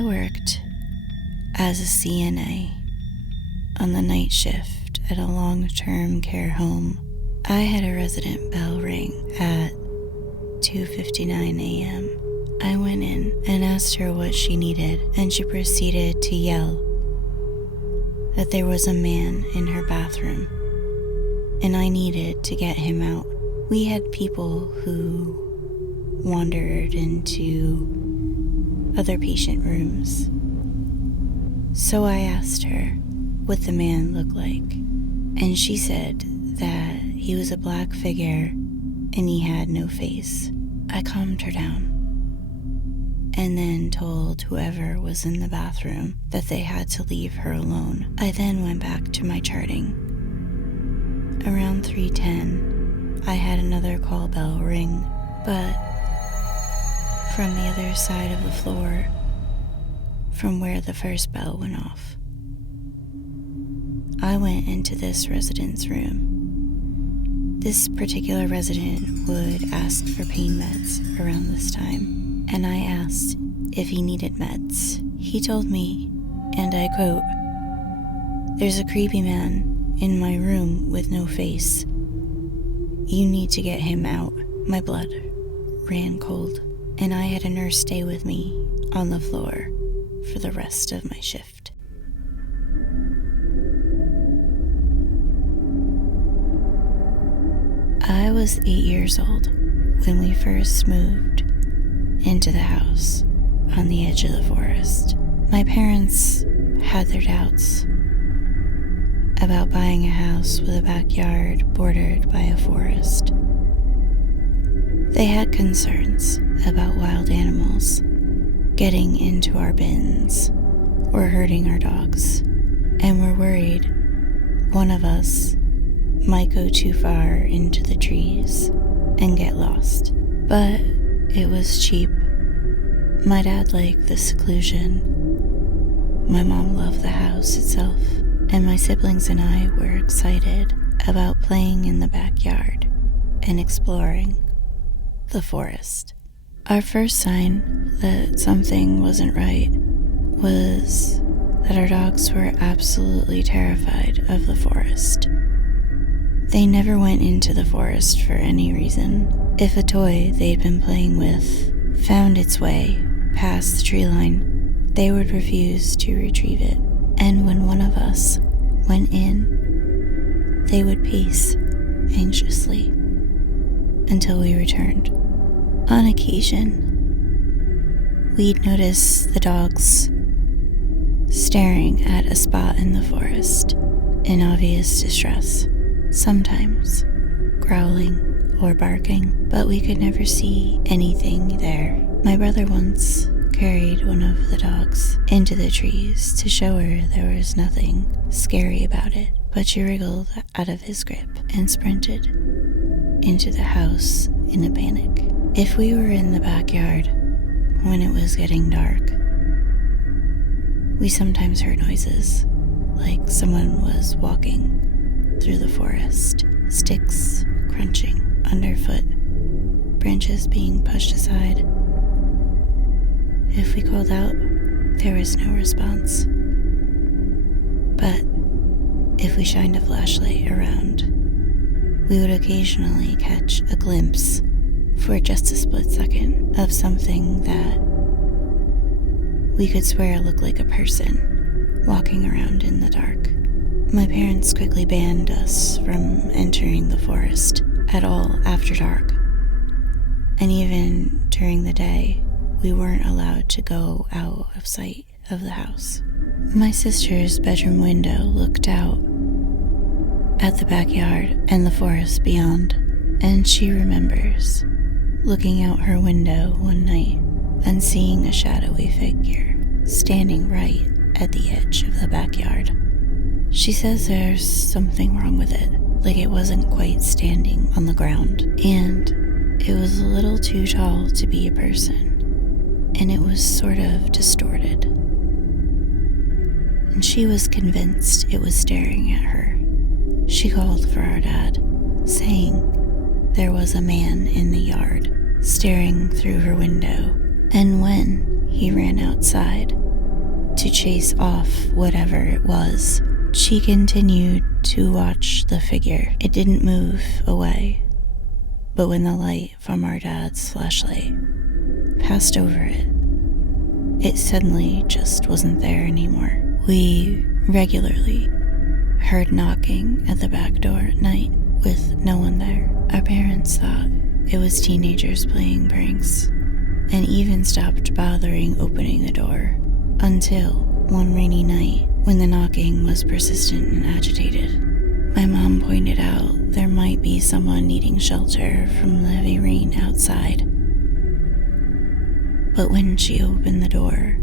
I worked as a CNA on the night shift at a long-term care home. I had a resident bell ring at 2:59 a.m. I went in and asked her what she needed, and she proceeded to yell that there was a man in her bathroom, and I needed to get him out. We had people who wandered into other patient rooms, so I asked her what the man looked like, and she said that he was a black figure and he had no face. I calmed her down and then told whoever was in the bathroom that they had to leave her alone. I then went back to my charting. Around 3:10, I had another call bell ring, but from the other side of the floor, from where the first bell went off. I went into this resident's room. This particular resident would ask for pain meds around this time, and I asked if he needed meds. He told me, and I quote, "There's a creepy man in my room with no face. You need to get him out." My blood ran cold, and I had a nurse stay with me on the floor for the rest of my shift. I was 8 years old when we first moved into the house on the edge of the forest. My parents had their doubts about buying a house with a backyard bordered by a forest. They had concerns about wild animals getting into our bins or hurting our dogs, and were worried one of us might go too far into the trees and get lost. But it was cheap. My dad liked the seclusion. My mom loved the house itself, and my siblings and I were excited about playing in the backyard and exploring the forest. Our first sign that something wasn't right was that our dogs were absolutely terrified of the forest. They never went into the forest for any reason. If a toy they'd been playing with found its way past the tree line, they would refuse to retrieve it. And when one of us went in, they would pace anxiously until we returned. On occasion, we'd notice the dogs staring at a spot in the forest in obvious distress, sometimes growling or barking, but we could never see anything there. My brother once carried one of the dogs into the trees to show her there was nothing scary about it, but she wriggled out of his grip and sprinted into the house in a panic. If we were in the backyard when it was getting dark, we sometimes heard noises, like someone was walking through the forest, sticks crunching underfoot, branches being pushed aside. If we called out, there was no response. But if we shined a flashlight around, we would occasionally catch a glimpse for just a split second of something that we could swear looked like a person walking around in the dark. My parents quickly banned us from entering the forest at all after dark, and even during the day, we weren't allowed to go out of sight of the house. My sister's bedroom window looked out at the backyard and the forest beyond, and she remembers looking out her window one night and seeing a shadowy figure standing right at the edge of the backyard. She says there's something wrong with it, like it wasn't quite standing on the ground, and it was a little too tall to be a person, and it was sort of distorted. And she was convinced it was staring at her. She called for our dad, saying there was a man in the yard staring through her window, and when he ran outside, to chase off whatever it was. She continued to watch the figure. It didn't move away, but when the light from our dad's flashlight passed over it, it suddenly just wasn't there anymore. We regularly heard knocking at the back door at night with no one there. Our parents thought it was teenagers playing pranks and even stopped bothering opening the door until one rainy night when the knocking was persistent and agitated. My mom pointed out there might be someone needing shelter from the heavy rain outside. But when she opened the door,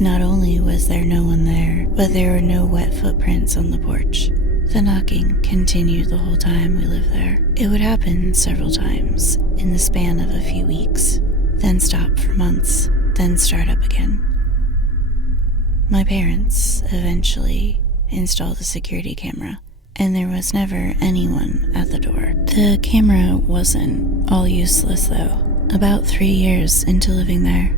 not only was there no one there, but there were no wet footprints on the porch. The knocking continued the whole time we lived there. It would happen several times in the span of a few weeks, then stop for months, then start up again. My parents eventually installed a security camera, and there was never anyone at the door. The camera wasn't all useless though. About 3 years into living there,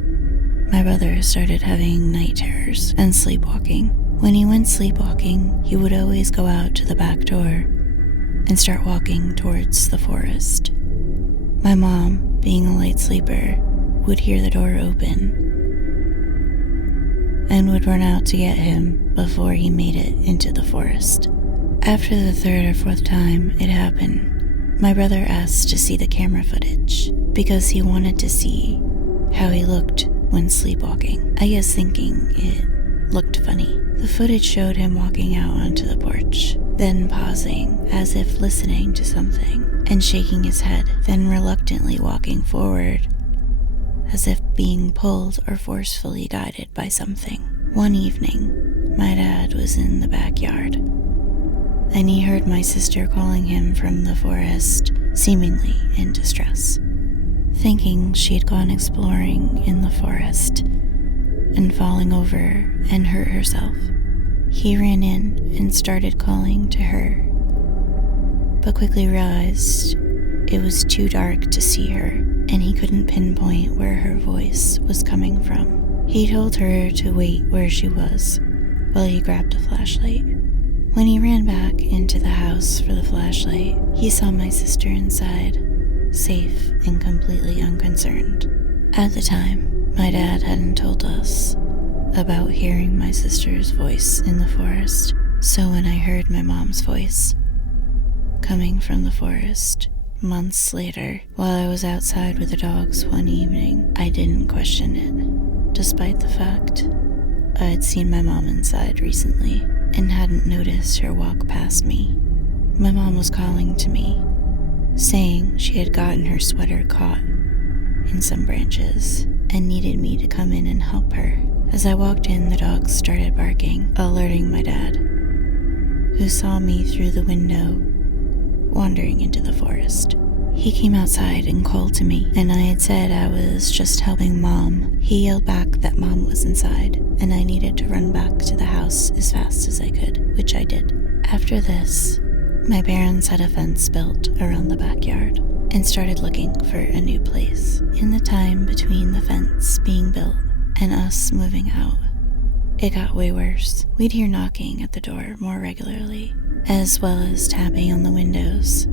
my brother started having night terrors and sleepwalking. When he went sleepwalking, he would always go out to the back door and start walking towards the forest. My mom, being a light sleeper, would hear the door open and would run out to get him before he made it into the forest. After the third or fourth time it happened, my brother asked to see the camera footage because he wanted to see how he looked when sleepwalking. I guess thinking it looked funny. The footage showed him walking out onto the porch, then pausing as if listening to something and shaking his head, then reluctantly walking forward as if being pulled or forcefully guided by something. One evening, my dad was in the backyard, and he heard my sister calling him from the forest, seemingly in distress. Thinking she'd gone exploring in the forest and falling over and hurt herself, he ran in and started calling to her, but quickly realized it was too dark to see her, and he couldn't pinpoint where her voice was coming from. He told her to wait where she was while he grabbed a flashlight. When he ran back into the house for the flashlight, he saw my sister inside, safe and completely unconcerned. At the time, my dad hadn't told us about hearing my sister's voice in the forest, so when I heard my mom's voice coming from the forest months later, while I was outside with the dogs one evening, I didn't question it, despite the fact I had seen my mom inside recently and hadn't noticed her walk past me. My mom was calling to me, saying she had gotten her sweater caught in some branches and needed me to come in and help her. As I walked in, the dogs started barking, alerting my dad, who saw me through the window wandering into the forest. He came outside and called to me, and I had said I was just helping Mom. He yelled back that Mom was inside, and I needed to run back to the house as fast as I could, which I did. After this, my parents had a fence built around the backyard and started looking for a new place. In the time between the fence being built and us moving out, it got way worse. We'd hear knocking at the door more regularly, as well as tapping on the windows,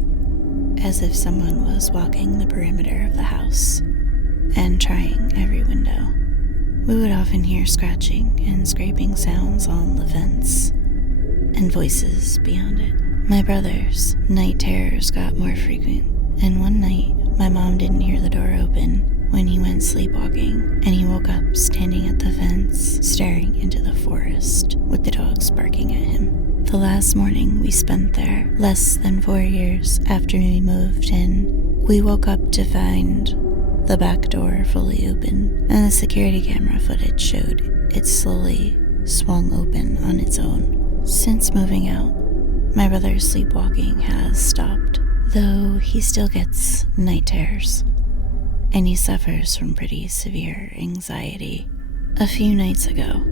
as if someone was walking the perimeter of the house and trying every window. We would often hear scratching and scraping sounds on the fence and voices beyond it. My brother's night terrors got more frequent, and one night my mom didn't hear the door open when he went sleepwalking, and he woke up standing at the fence, staring into the forest with the dogs barking at him. The last morning we spent there, less than 4 years after we moved in, we woke up to find the back door fully open, and the security camera footage showed it slowly swung open on its own. Since moving out, my brother's sleepwalking has stopped, though he still gets night terrors, and he suffers from pretty severe anxiety. A few nights ago,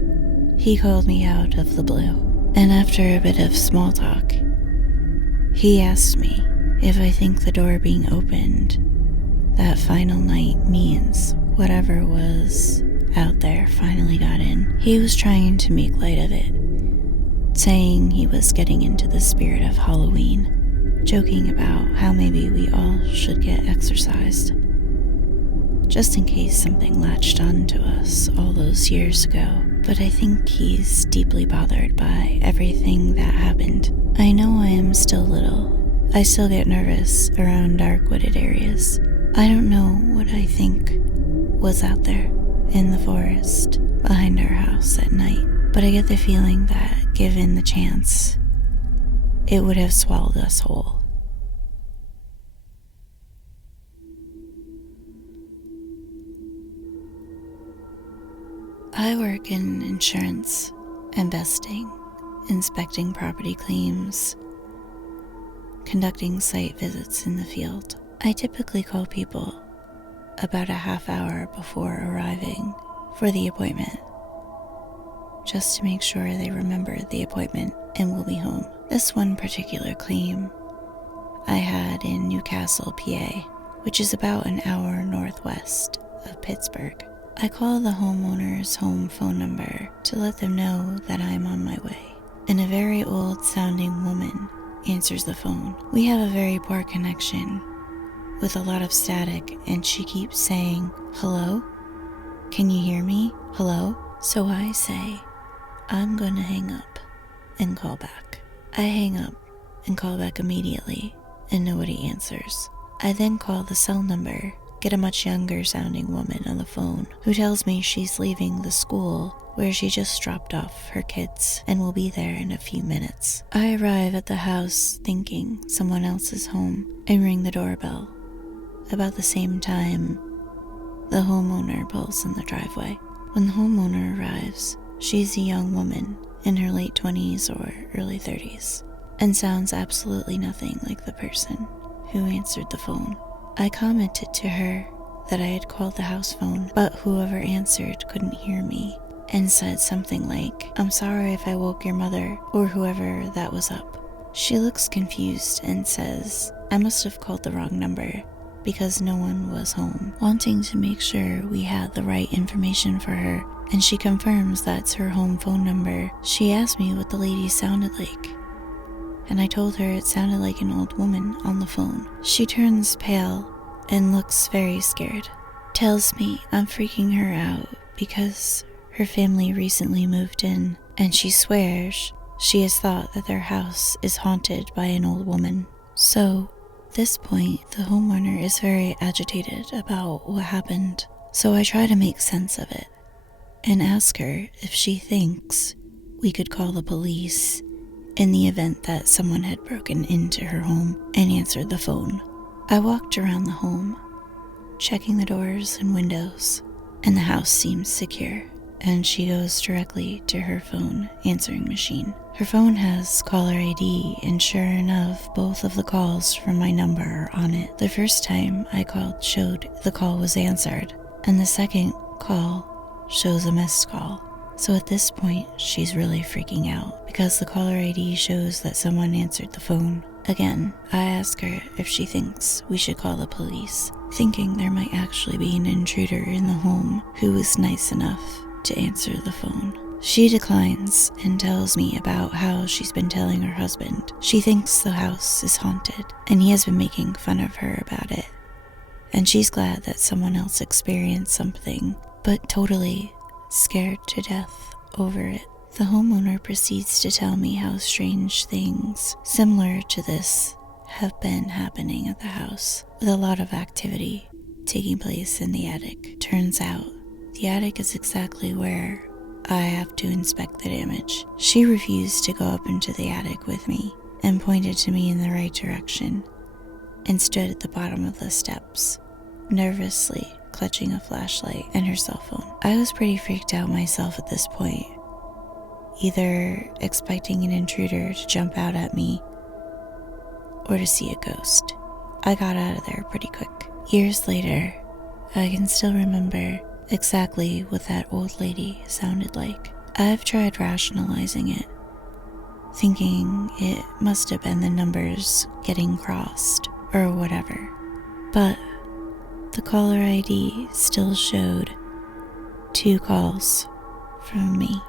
he called me out of the blue, and after a bit of small talk, he asked me if I think the door being opened that final night means whatever was out there finally got in. He He was trying to make light of it, saying he was getting into the spirit of Halloween, joking about how maybe we all should get exorcised, just in case something latched onto us all those years ago. But I think he's deeply bothered by everything that happened. I know I am still little. I still get nervous around dark wooded areas. I don't know what I think was out there in the forest behind our house at night, but I get the feeling that, given the chance, it would have swallowed us whole. I work in insurance, investing, inspecting property claims, conducting site visits in the field. I typically call people about a half hour before arriving for the appointment, just to make sure they remember the appointment and will be home. This one particular claim I had in Newcastle, PA, which is about an hour northwest of Pittsburgh. I call the homeowner's home phone number to let them know that I'm on my way, and a very old-sounding woman answers the phone. We have a very poor connection with a lot of static, and she keeps saying, "Hello? Can you hear me? Hello?" So I say, I'm gonna hang up and call back. I hang up and call back immediately, and nobody answers. I then call the cell number, get a much younger sounding woman on the phone who tells me she's leaving the school where she just dropped off her kids and will be there in a few minutes. I arrive at the house thinking someone else is home and ring the doorbell. About the same time, the homeowner pulls in the driveway. When the homeowner arrives, she's a young woman in her late 20s or early 30s and sounds absolutely nothing like the person who answered the phone. I commented to her that I had called the house phone, but whoever answered couldn't hear me and said something like, "I'm sorry if I woke your mother," or whoever that was up. She looks confused and says, "I must have called the wrong number because no one was home," wanting to make sure we had the right information for her, and she confirms that's her home phone number. She asked me what the lady sounded like, and I told her it sounded like an old woman on the phone. She turns pale and looks very scared, tells me I'm freaking her out because her family recently moved in, and she swears she has thought that their house is haunted by an old woman. So, at this point, the homeowner is very agitated about what happened, so I try to make sense of it and ask her if she thinks we could call the police in the event that someone had broken into her home and answered the phone. I walked around the home, checking the doors and windows, and the house seems secure, and she goes directly to her phone answering machine. Her phone has caller ID, and sure enough, both of the calls from my number are on it. The first time I called showed the call was answered, and the second call shows a missed call. So at this point, she's really freaking out because the caller ID shows that someone answered the phone. Again, I ask her if she thinks we should call the police, thinking there might actually be an intruder in the home who was nice enough to answer the phone. She declines and tells me about how she's been telling her husband she thinks the house is haunted, and he has been making fun of her about it. And she's glad that someone else experienced something, but totally scared to death over it. The homeowner proceeds to tell me how strange things similar to this have been happening at the house, with a lot of activity taking place in the attic. Turns out, the attic is exactly where I have to inspect the damage. She refused to go up into the attic with me and pointed to me in the right direction and stood at the bottom of the steps, nervously clutching a flashlight and her cell phone. I was pretty freaked out myself at this point, either expecting an intruder to jump out at me or to see a ghost. I got out of there pretty quick. Years later, I can still remember exactly what that old lady sounded like. I've tried rationalizing it, thinking it must have been the numbers getting crossed or whatever, but the caller ID still showed 2 calls from me.